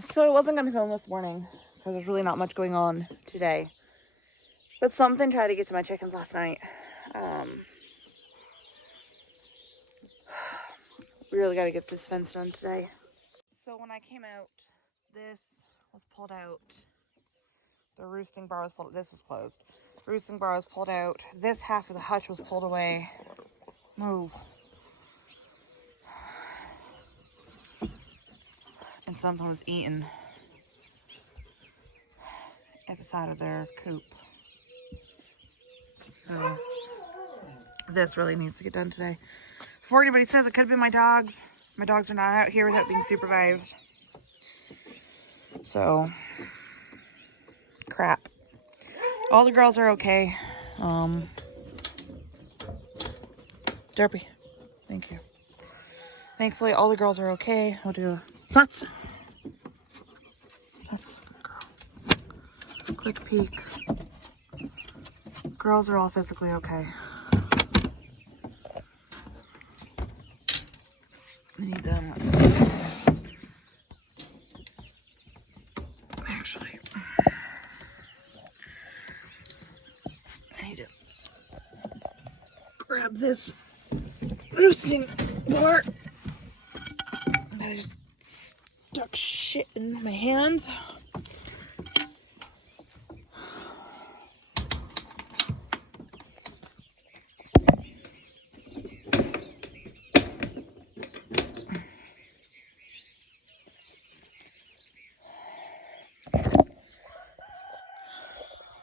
So I wasn't going to film this morning because there's really not much going on today. But something tried to get to my chickens last night. We really got to get this fence done today. So when I came out, this was pulled out. The roosting bar was pulled. This was closed. Roosting bar was pulled out. This half of the hutch was pulled away. Move. And something was eaten at the side of their coop. So this really needs to get done today. Before anybody says it could be my dogs are not out here without being supervised. So, crap. All the girls are okay. Derpy, thank you. Thankfully, all the girls are okay. I'll do a Let's quick peek. Girls are all physically okay. I need them. Actually, I need to grab this roosting bar. I just stuck shit in my hands.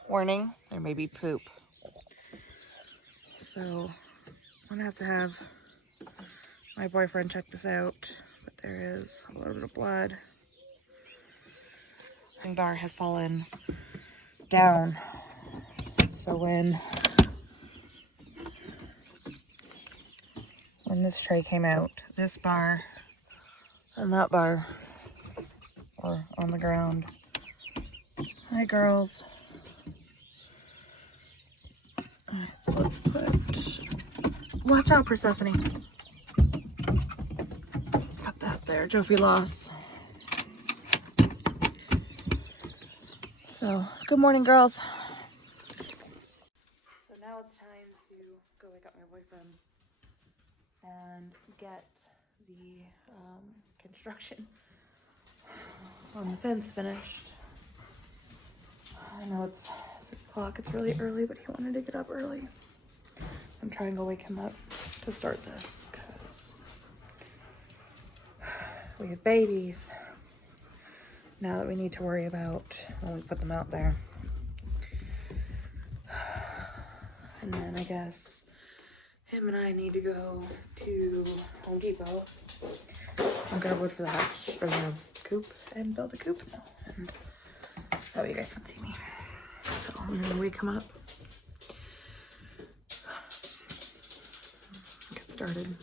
Warning, there may be poop. So I'm gonna have to have my boyfriend check this out, but there is a little bit of blood. And bar had fallen down. So when this tray came out, this bar and that bar were on the ground. Hi girls. Alright, so let's put, watch out Persephone. Got that there, Jofi loss. So, good morning girls. So now it's time to go wake up my boyfriend and get the construction on the fence finished. I know it's 6 o'clock, it's really early, but he wanted to get up early. I'm trying to wake him up to start this because we have babies now that we need to worry about when we put them out there. And then I guess him and I need to go to Home Depot and grab wood for the hatch, for the coop, and build a coop now. And that way you guys can see me. So I'm gonna wake him up. Get started.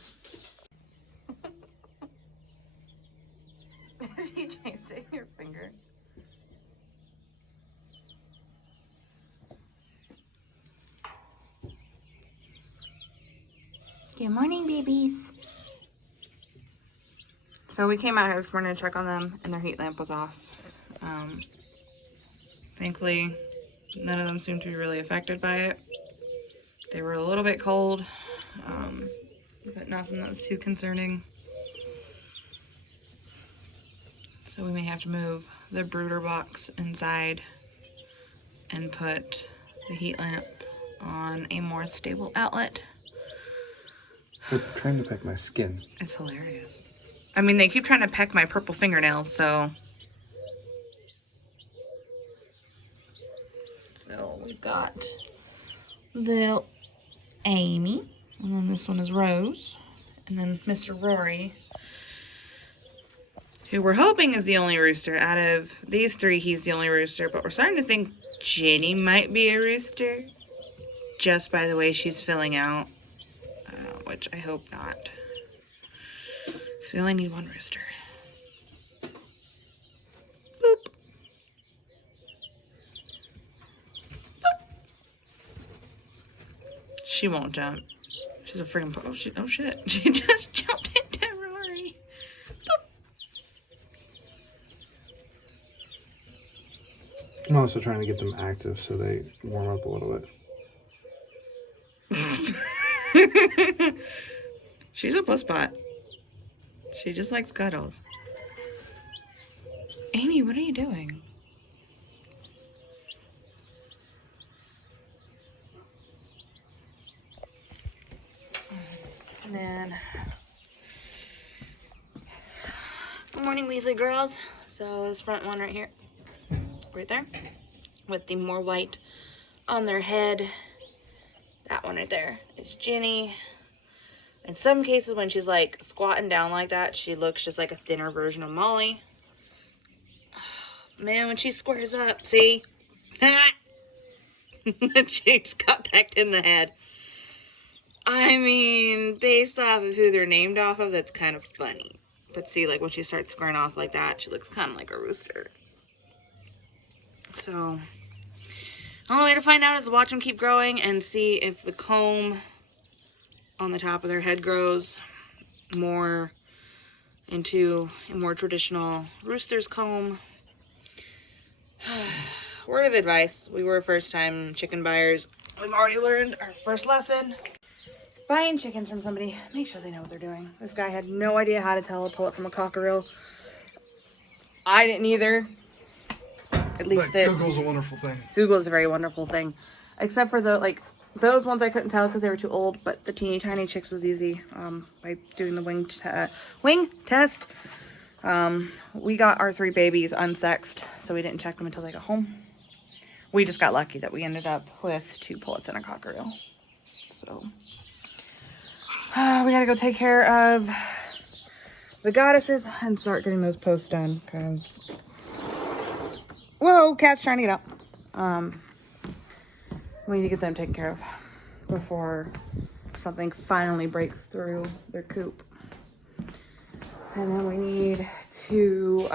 Is he chasing your finger? Good morning, babies. So we came out here this morning to check on them, and their heat lamp was off. Thankfully, none of them seemed to be really affected by it. They were a little bit cold, but nothing that was too concerning. So we may have to move the brooder box inside and put the heat lamp on a more stable outlet. They're trying to peck my skin. It's hilarious. I mean, they keep trying to peck my purple fingernails, so... So we've got little Amy, and then this one is Rose, and then Mr. Rory, who we're hoping is the only rooster. Out of these three, he's the only rooster, but we're starting to think Jenny might be a rooster, just by the way she's filling out, which I hope not. So we only need one rooster. Boop. She won't jump. She's a freaking oh shit. She just jumped into Rory. Boop. I'm also trying to get them active so they warm up a little bit. She's a pusspot. She just likes cuddles. Amy, what are you doing? And then, good morning, Weasley girls. So this front one right here, right there, with the more white on their head. That one right there is Ginny. In some cases, when she's like squatting down like that, she looks just like a thinner version of Molly. Man, when she squares up, see? She's got pecked in the head. I mean, based off of who they're named off of, that's kind of funny. But see, like when she starts squaring off like that, she looks kind of like a rooster. So, the only way to find out is to watch them keep growing and see if the comb on the top of their head grows more into a more traditional rooster's comb. Word of advice, we were first-time chicken buyers. We've already learned our first lesson. Buying chickens from somebody, make sure they know what they're doing. This guy had no idea how to tell a pullet from a cockerel. I didn't either. At least Google's a wonderful thing. Google's a very wonderful thing. Except for the, like, those ones I couldn't tell because they were too old, but the teeny tiny chicks was easy by doing the wing test. We got our 3 babies unsexed, so we didn't check them until they got home. We just got lucky that we ended up with 2 pullets and a cockerel. So, we gotta go take care of the goddesses and start getting those posts done, because, whoa, cat's trying to get out. We need to get them taken care of before something finally breaks through their coop. And then we need to,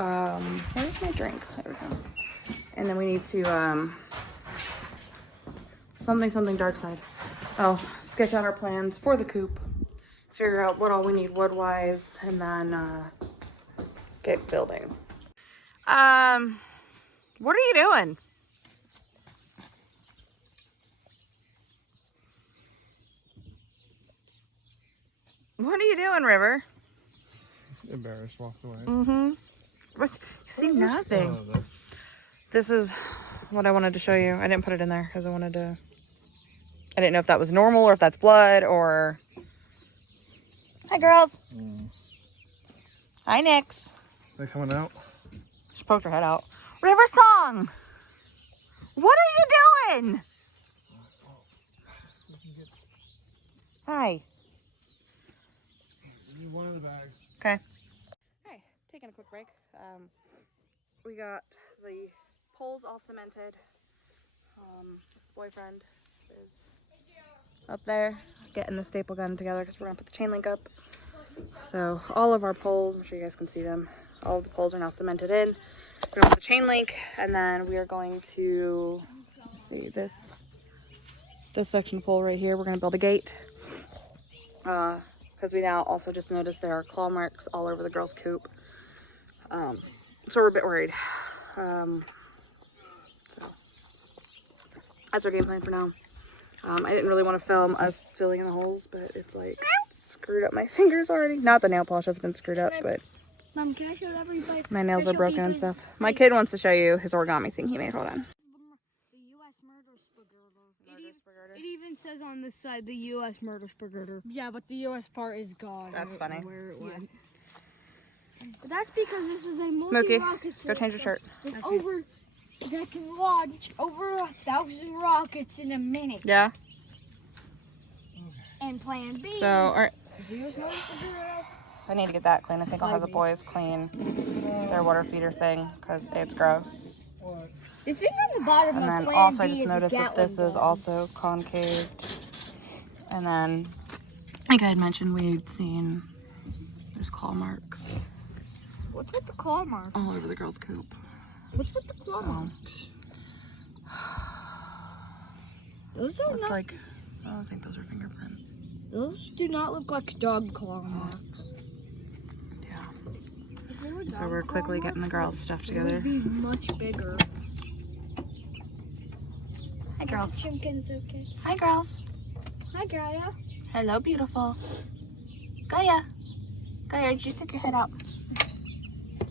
where's my drink? There we go. And then we need to, something dark side. Oh, sketch out our plans for the coop. Figure out what all we need wood-wise, and then, get building. What are you doing? What are you doing, River? Embarrassed, walked away. Mm-hmm. What? You see nothing. This is what I wanted to show you. I didn't put it in there because I didn't know if that was normal or if that's blood or... Hi, girls. Hi, Nix. They coming out? She poked her head out. River Song! What are you doing? Hi. One of the bags. Okay. Hey, taking a quick break. We got the poles all cemented. Boyfriend is up there getting the staple gun together because we're gonna put the chain link up. So all of our poles, I'm sure you guys can see them. All of the poles are now cemented in. We're gonna put the chain link, and then we are going to see this section of pole right here. We're gonna build a gate. Because we now also just noticed there are claw marks all over the girls' coop. So we're a bit worried. So that's our game plan for now. I didn't really want to film us filling in the holes, but it's like screwed up my fingers already. Not the nail polish has been screwed up, but Mom, can I show everybody? my nails are broken and stuff. My kid wants to show you his origami thing he made. Hold on. The U.S. murder spaghetti. It even says on this side the U.S. murder spaghetti. Yeah, but the U.S. part is gone. That's funny. Where it went. But that's because this is a Mookie, multi-rocket go change your shirt. That can launch over 1,000 rockets in a minute. Yeah. And plan B. So, all right. The U.S. murder spaghetti. I need to get that clean. I think I'll have the boys clean their water feeder thing because it's gross. The thing on the bottom And of then plan also I B just is a noticed that Gatling this is gun. also concaved. And then, like I had mentioned, we'd seen there's claw marks What's with the claw marks? all over the girls' coop. What's with the claw marks? Those are Looks not. like, I don't think those are fingerprints. Those do not look like dog claw marks. Yeah. If they were So dog we're claw quickly getting the marks, girls' stuff they would together. be much bigger. Hi, girls. TheCompoundZoo. Hi, girls. Hi, Gaia. Hello, beautiful. Gaia. Gaia, did you stick your head out?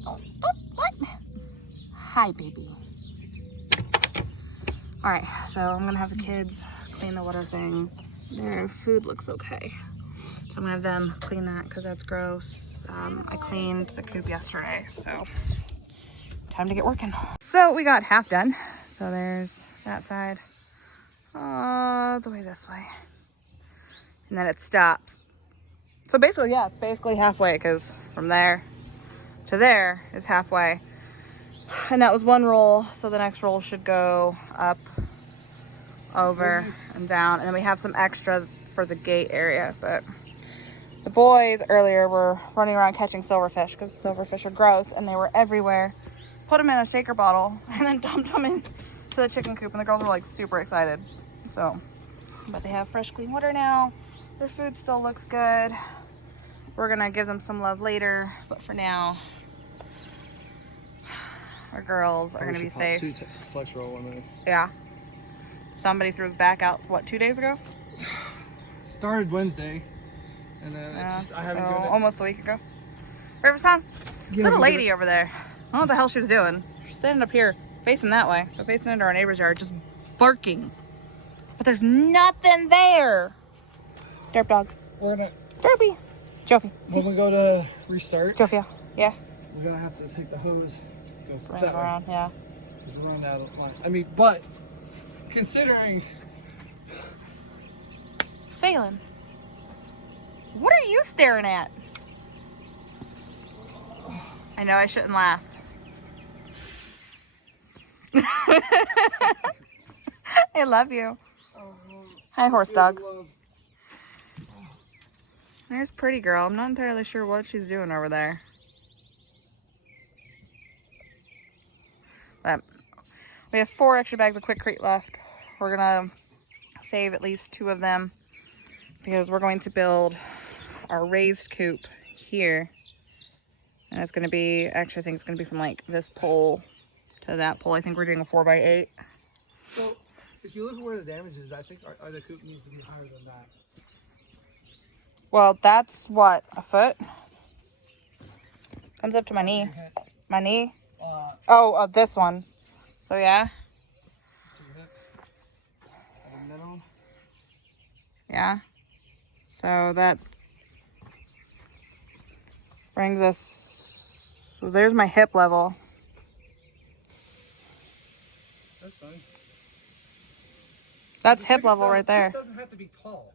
Oh, what? Hi, baby. All right, so I'm gonna have the kids clean the water thing. Their food looks okay. So I'm gonna have them clean that because that's gross. I cleaned the coop yesterday, so time to get working. So we got half done. So there's that side, all the way this way. And then it stops. So basically, yeah, basically halfway, because from there to there is halfway. And that was one roll, so the next roll should go up, over, and down. And then we have some extra for the gate area, but the boys earlier were running around catching silverfish because silverfish are gross and they were everywhere. Put them in a shaker bottle and then dumped them into the chicken coop, and the girls were like super excited. So, but they have fresh clean water now. Their food still looks good. We're gonna give them some love later, but for now, our girls are gonna be safe. 2 flex roll in there. Yeah. Somebody threw his back out, what, 2 days ago? Started Wednesday, and then it's just I haven't given it. Almost a week ago. Riverstown? Yeah, Little lady over there. I don't know what the hell she was doing. She's standing up here, facing that way, so facing into our neighbor's yard, just barking. But there's nothing there. Derp dog. We're gonna. Derpy. Jofi. When we go to restart, Jofia. Yeah. we're gonna have to take the hose. Go Bring that it way, around. Yeah. 'cause we're running out of line. I mean, but considering. Phelan. What are you staring at? I know I shouldn't laugh. I love you. Hi, horse dog. There's pretty girl. I'm not entirely sure what she's doing over there. But we have 4 extra bags of Quikrete left. We're gonna save at least 2 of them because we're going to build our raised coop here. And it's gonna be, actually I think it's gonna be from like this pole to that pole. I think we're doing a 4x8. So, if you look at where the damage is, I think our the coop needs to be higher than that. Well, that's what, a foot? Comes up to my knee. My knee? Oh, this one. So yeah. To your hip. At a minimum. Yeah. So that brings us, so there's my hip level. That's fine. That's hip level right there. It doesn't have to be tall.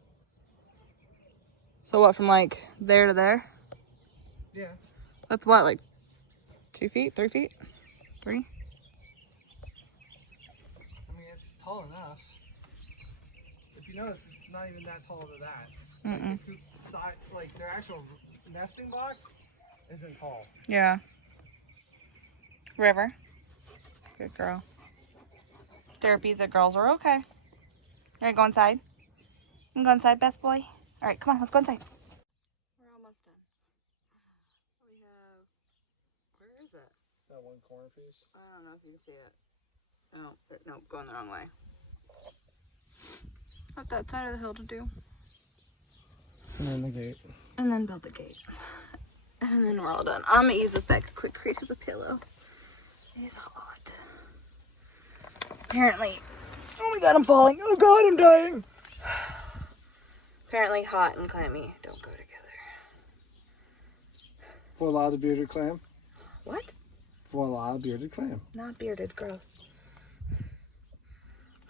So what, from like there to there? Yeah. That's what, like 2 feet, 3 feet? 3? I mean, it's tall enough. If you notice, it's not even that tall to that. Mm-mm. The coop side, like their actual nesting box isn't tall. Yeah. River. Good girl. Derpy, the girls are okay. You ready to go inside? You can go inside, best boy? All right, come on, let's go inside. We're almost done. We have, where is it? That one corner piece. I don't know if you can see it. No, no, going the wrong way. Got that side of the hill to do. And then the gate. And then build the gate. And then we're all done. I'm gonna use this bag of Quikrete as a pillow. It is hot. Apparently, oh my god, I'm falling. Oh god, I'm dying. Apparently hot and clammy don't go together. Voila, the bearded clam. What? Voila, bearded clam. Not bearded, gross.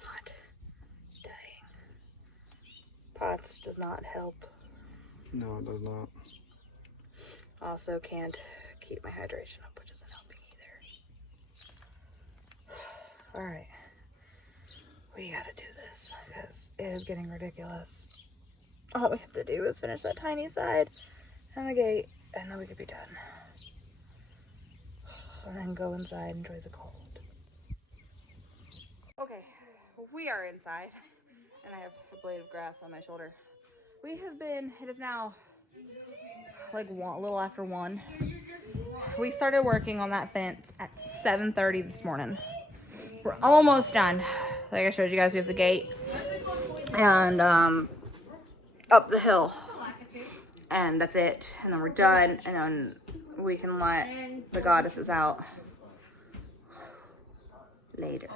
Hot. Dying. Pots does not help. No, it does not. Also can't keep my hydration up, which isn't helping either. Alright. We gotta do this because it is getting ridiculous. All we have to do is finish that tiny side and the gate, and then we could be done. And then go inside and enjoy the cold. Okay, we are inside, and I have a blade of grass on my shoulder. We have been, it is now like a little after 1. We started working on that fence at 7:30 this morning. We're almost done. like I showed you guys, we have the gate and up the hill, and that's it. And then we're done, and then we can let the goddesses out later.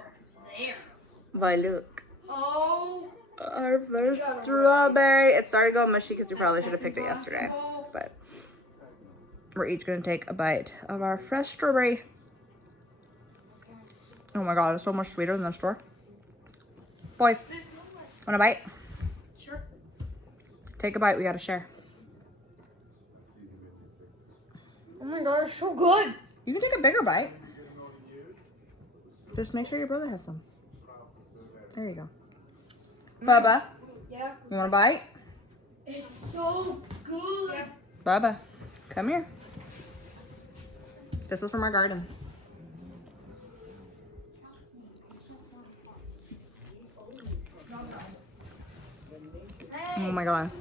But look, our first strawberry. It started going mushy because we probably should have picked it yesterday, but we're each gonna take a bite of our fresh strawberry. Oh my god, it's so much sweeter than the store. Boys, want a bite? Sure. Take a bite, we gotta share. Oh my god, it's so good. You can take a bigger bite. Just make sure your brother has some. There you go. Bubba, Yeah. you want a bite? It's so good. Yeah. Bubba, come here. This is from our garden. Oh my god.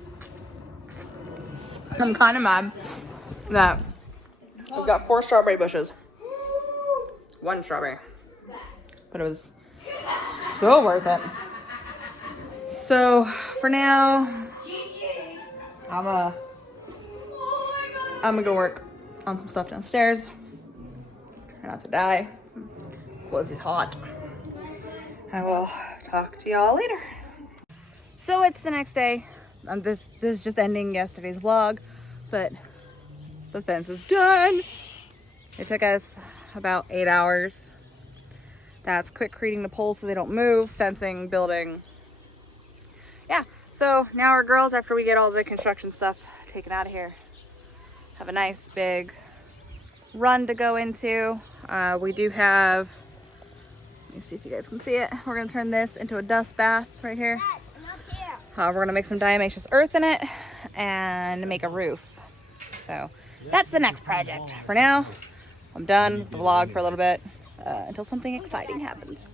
I'm kind of mad that we've got 4 strawberry bushes. 1 strawberry. But it was so worth it. So for now, I'm gonna go work on some stuff downstairs. Try not to die. Was it hot? I will talk to y'all later. So it's the next day. This is just ending yesterday's vlog, but the fence is done. It took us about 8 hours. That's quick-creating the poles so they don't move, fencing, building. Yeah, so now our girls, after we get all the construction stuff taken out of here, have a nice big run to go into. We do have, let me see if you guys can see it. We're gonna turn this into a dust bath right here. We're gonna make some diatomaceous earth in it and make a roof. So that's the next project. For now, I'm done with the vlog for a little bit until something exciting happens.